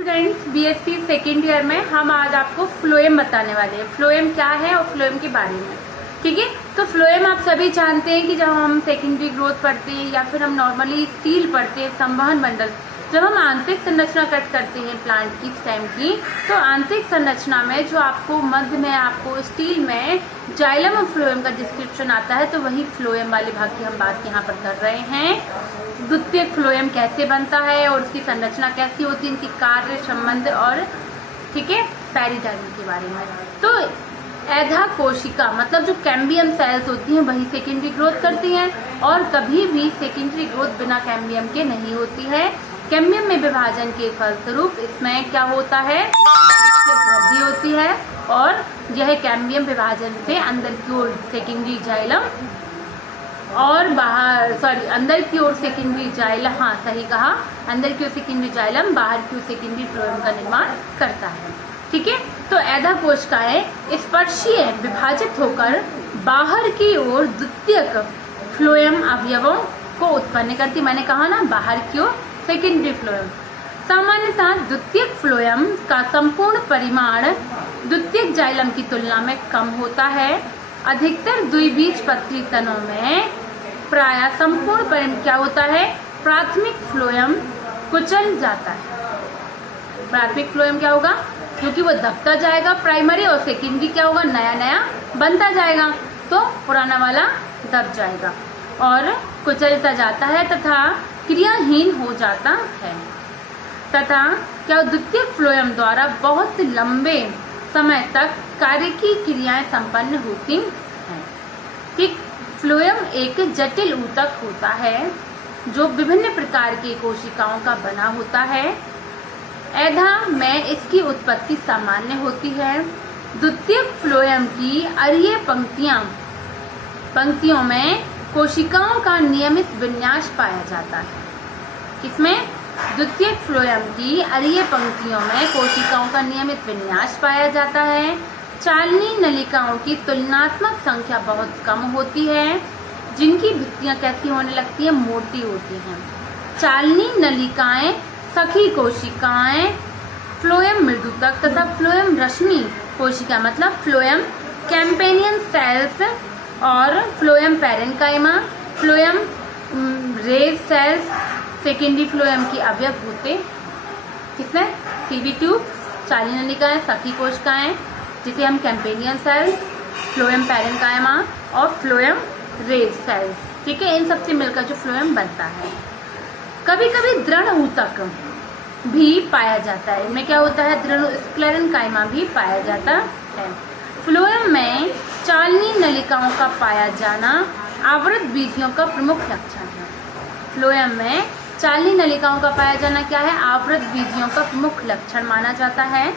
Students, BSc second year में हम आज आपको फ्लोएम बताने वाले हैं। फ्लोएम क्या है और फ्लोएम के बारे में, ठीक है। तो फ्लोएम आप सभी जानते हैं कि जब हम सेकेंडरी ग्रोथ पढ़ते हैं या फिर हम नॉर्मली स्टील पढ़ते हैं, संवहन मंडल, जब हम आंतरिक संरचना कट करते हैं प्लांट की स्टेम की, तो आंतरिक संरचना में जो आपको मध्य में आपको स्टील में जाइलम और फ्लोएम का डिस्क्रिप्शन आता है, तो वही फ्लोएम वाले भाग की हम बात यहाँ पर कर रहे हैं। द्वितीयक फ्लोएम कैसे बनता है और उसकी संरचना कैसी होती है, इनकी कार्य संबंध और ठीक है पेरिडाइम के बारे में। तो एधा कोशिका मतलब जो कैम्बियम सेल्स होती हैं वही सेकेंडरी ग्रोथ करती हैं, और कभी भी सेकेंडरी ग्रोथ बिना कैम्बियम के नहीं होती है। कैम्बियम में विभाजन के फलस्वरूप इसमें क्या होता है, वृद्धि होती है, और यह कैम्बियम विभाजन से अंदर की ओर सेकेंडरी जाइलम और बाहर अंदर की ओर सेकेंडरी जाइलम, हाँ सही कहा, अंदर की ओर सेकेंडरी जाइलम, बाहर की ओर सेकेंडरी फ्लोएम का निर्माण करता है, ठीक है। तो एधा कोशिकाएं स्पर्शीय विभाजित होकर बाहर की ओर द्वितीयक फ्लोएम अवयवों को उत्पन्न करती। मैंने कहा ना, बाहर की ओर सेकेंडरी फ्लोएम। सामान्यतः द्वितीयक फ्लोएम का संपूर्ण परिमाण द्वितीयक जाइलम की तुलना में कम होता है। अधिकतर द्विबीजपत्री तनों में प्रायः संपूर्ण परिमाण क्या होता है, प्राथमिक फ्लोएम कुचल जाता है। प्राथमिक फ्लोएम क्या होगा, क्योंकि वो दबता जाएगा प्राइमरी, और सेकेंडरी क्या होगा, नया नया बनता जाएगा, तो पुराना वाला दब जाएगा और कुचलता जाता है तथा क्रियाहीन हो जाता है। तथा क्या द्वितीयक फ्लोएम द्वारा बहुत लंबे समय तक कार्य की क्रियाएं संपन्न होती हैं। ठीक, फ्लोएम एक जटिल ऊतक होता है जो विभिन्न प्रकार की कोशिकाओं का बना होता है। एधा में इसकी उत्पत्ति सामान्य होती है। द्वितीयक फ्लोएम की अरीय पंक्तियों में कोशिकाओं का नियमित विन्यास पाया जाता है। किसमें, द्वितीयक फ्लोएम की अरीय पंक्तियों में कोशिकाओं का नियमित विन्यास पाया जाता है। चालनी नलिकाओं की तुलनात्मक संख्या बहुत कम होती है, जिनकी भित्तियां कैसी होने लगती है, मोटी होती हैं। चालनी नलिकाएं सखी कोशिकाएं, फ्लोएम मृदुतक तथा फ्लोएम रश्मि कोशिका मतलब फ्लोएम कैम्पेनियन सेल्स और phloem parenchyma, phloem rays cells secondary phloem की अवयव होते। किसमें, टीबी ट्यूब, चालनी नलिकाएं, सखी कोशिकाएं जिसे हम कैम्पेनियन सेल्स, फ्लोएम पैरेन्काइमा और फ्लोएम रेज सेल्स, ठीक है, इन सबसे मिलकर जो फ्लोएम बनता है। कभी कभी दृढ़ ऊतक भी पाया जाता है। इनमें क्या होता है, दृढ़ स्क्लेरेन्काइमा भी पाया जाता है। फ्लोएम में चालनी नलिकाओं का पाया जाना आवृत बीजियों का प्रमुख लक्षण है। फ्लोएम में चालनी नलिकाओं का पाया जाना क्या है, आवृत बीजियों का प्रमुख लक्षण माना जाता है,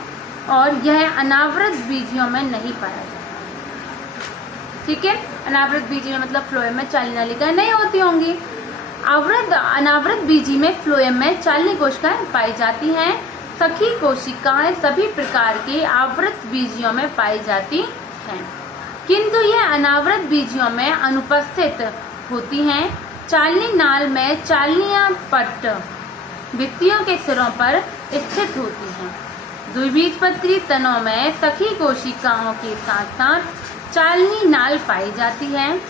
और यह अनावृत बीजियों में नहीं पाया जाता, ठीक है। अनावृत बीजी में मतलब फ्लोएम में चालनी नलिकाएं नहीं होती होंगी। अनावृत बीजी में फ्लोएम में चालनी कोशिकाएं पाई जाती हैं। सखी कोशिकाएं सभी प्रकार के आवृत बीजियों में पाई जाती हैं, किंतु यह अनावृत बीजियों में अनुपस्थित होती हैं। चालनी नाल में चालनियां पट्ट भित्तियों के सिरों पर स्थित होती हैं। द्विबीजपत्री तनों में सखी कोशिकाओं के साथ साथ चालनी नाल पाई जाती है।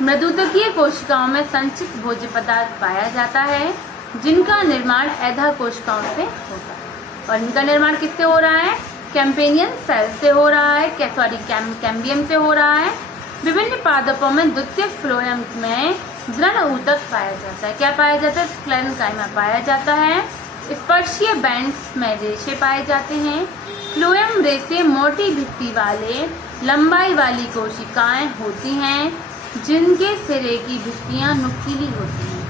मृदुतकीय कोशिकाओं में संचित भोज्य पदार्थ पाया जाता है, जिनका निर्माण एधा कोशिकाओं से होता है। और इनका निर्माण किससे हो रहा है, कैम्पेनियन सेल से हो रहा है, कैम्बियम से हो रहा है। विभिन्न पादपों में द्वितीयक फ्लोएम में दृढ़ ऊतक पाया जाता है। क्या पाया जाता है, स्क्लेरेन्काइमा पाया जाता है। स्पर्शीय बैंड्स में रेशे पाए जाते हैं। फ्लोएम रेशे मोटी भित्ति वाले लंबाई वाली कोशिकाएं होती हैं, जिनके सिरे की भित्तियां नुकीली होती हैं।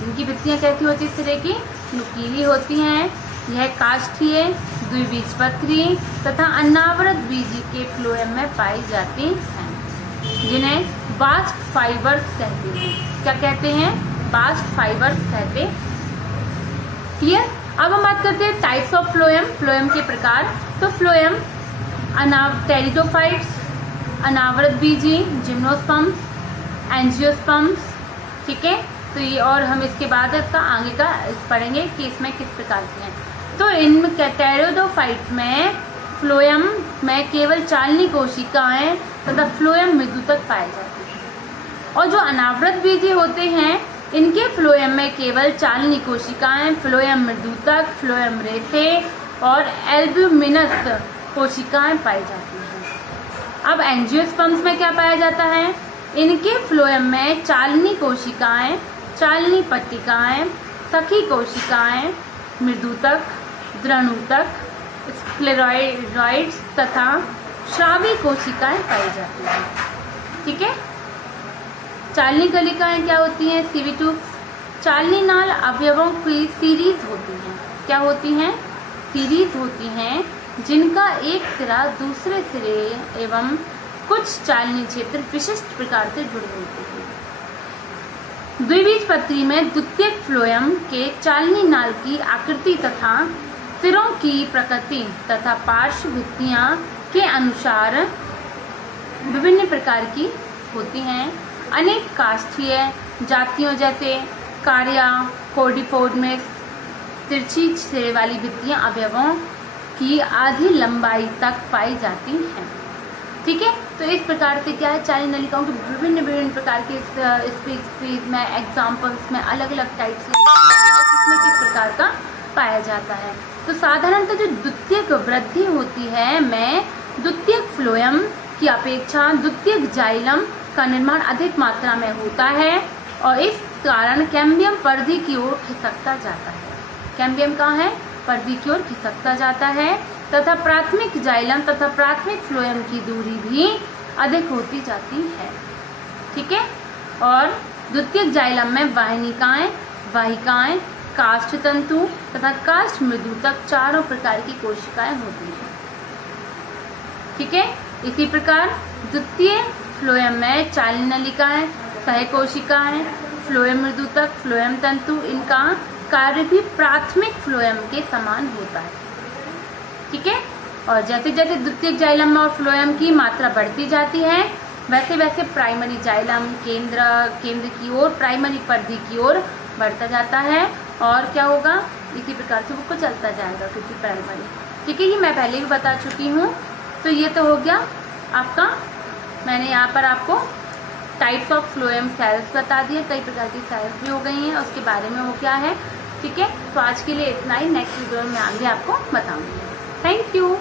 जिनकी भित्तियां कैसी होती है, सिरे की नुकीली होती हैं। यह काष्ठीय, द्विबीजपत्री तथा अनावृत बीजी के फ्लोएम में पाई जाती हैं, जिन्हें बास्ट फाइबर्स कहते हैं। क्या कहते हैं, बास्ट फाइबर्स कहते हैं। क्लियर। अब हम बात करते हैं टाइप्स ऑफ फ्लोएम, फ्लोएम के प्रकार। तो फ्लोएम टेरिडोफाइट्स, अनावृत बीजी, जिम्नोस्पर्म्स, एंजियोस्पर्म्स, ठीक है। तो ये, और हम इसके बाद इसका आगे का पढ़ेंगे कि इसमें किस प्रकार के हैं। तो इन कैटेरोडोफाइट में फ्लोएम में केवल चालनी कोशिकाएं तथा फ्लोएम मृदुतक पाए जाते हैं। और जो अनावृत बीजी होते हैं इनके फ्लोएम में केवल चालनी कोशिकाएं, फ्लोएम मृदुतक, फ्लोएम रेसे और एल्ब्यूमिनस कोशिकाएं पाई जाती हैं। अब एंजियोस्पर्म्स में क्या पाया जाता है? इनके फ्लोएम में चालनी कोशिकाएं, चालनी पट्टिकाएं, सखी कोशिकाएं, मृदुतक, द्रणुतक, स्क्लेरॉइड्स तथा श्रावी कोशिकाएं पाई जाती हैं। ठीक है। चालनी कलिकाएं क्या होती हैं? CV2। चालनी नाल अवयवों की सीरीज होती हैं। क्या होती हैं? सीरीज होती हैं जिनका एक सिरा दूसरे सिरे एवं कुछ चालनी क्षेत्र विशिष्ट प्रकार से जुड़े होते हैं। द्विबीजपत्री में द्वितीयक फ्लोएम के चालनी नाल की आकृति तथा सिरों की प्रकृति तथा पार्श्व भित्तियां के अनुसार विभिन्न प्रकार की होती हैं। अनेक काष्ठीय जातियों जैसे कारिया, कोर्डिफोड में तिरछी सिरे वाली भित्तियां अवयवों की आधी लंबाई तक पाई जाती हैं। ठीक है। तो इस प्रकार से क्या है, चालनी नलिकाओं के विभिन्न प्रकार के स्पीच में, एग्जाम्पल्स में अलग अलग टाइप से किसमें किस प्रकार का पाया जाता है। तो साधारणतः जो द्वितीयक वृद्धि होती है में द्वितीयक फ्लोएम की अपेक्षा द्वितीयक जाइलम का निर्माण अधिक मात्रा में होता है और इस कारण कैम्बियम परिधि की ओर खिसकता जाता है। कैम्बियम कहाँ है? परिधि की ओर खिसकता जाता है तथा प्राथमिक जाइलम तथा प्राथमिक फ्लोएम की दूरी भी अधिक होती जाती है। ठीक है। और द्वितीयक जाइलम में वाहिनिकाएं, वाहिकाएं, काष्ठ तंतु तथा काष्ठ मृदुतक चारों प्रकार की कोशिकाएं होती हैं। ठीक है। इसी प्रकार द्वितीय फ्लोएम में चालनी नलिकाएं, सहकोशिकाएं, फ्लोएम मृदुतक, फ्लोएम तंतु, इनका कार्य भी प्राथमिक फ्लोएम के समान होता है। ठीक है। और जैसे जैसे द्वितीयक जाइलम में और फ्लोएम की मात्रा बढ़ती जाती है वैसे वैसे प्राइमरी जाइलम केंद्र की ओर, प्राइमरी परिधि की ओर बढ़ता जाता है और क्या होगा, इसी प्रकार से वो कुचलता जाएगा क्योंकि प्राइमरी। ठीक है। ये मैं पहले भी बता चुकी हूँ। तो ये तो हो गया आपका, मैंने यहाँ पर आपको टाइप्स ऑफ फ्लोएम सेल्स बता दिए, कई प्रकार की सेल्स भी हो गई हैं, उसके बारे में वो क्या है। ठीक है। तो आज के लिए इतना ही, नेक्स्ट वीडियो में आगे आपको बताऊंगी। Thank you.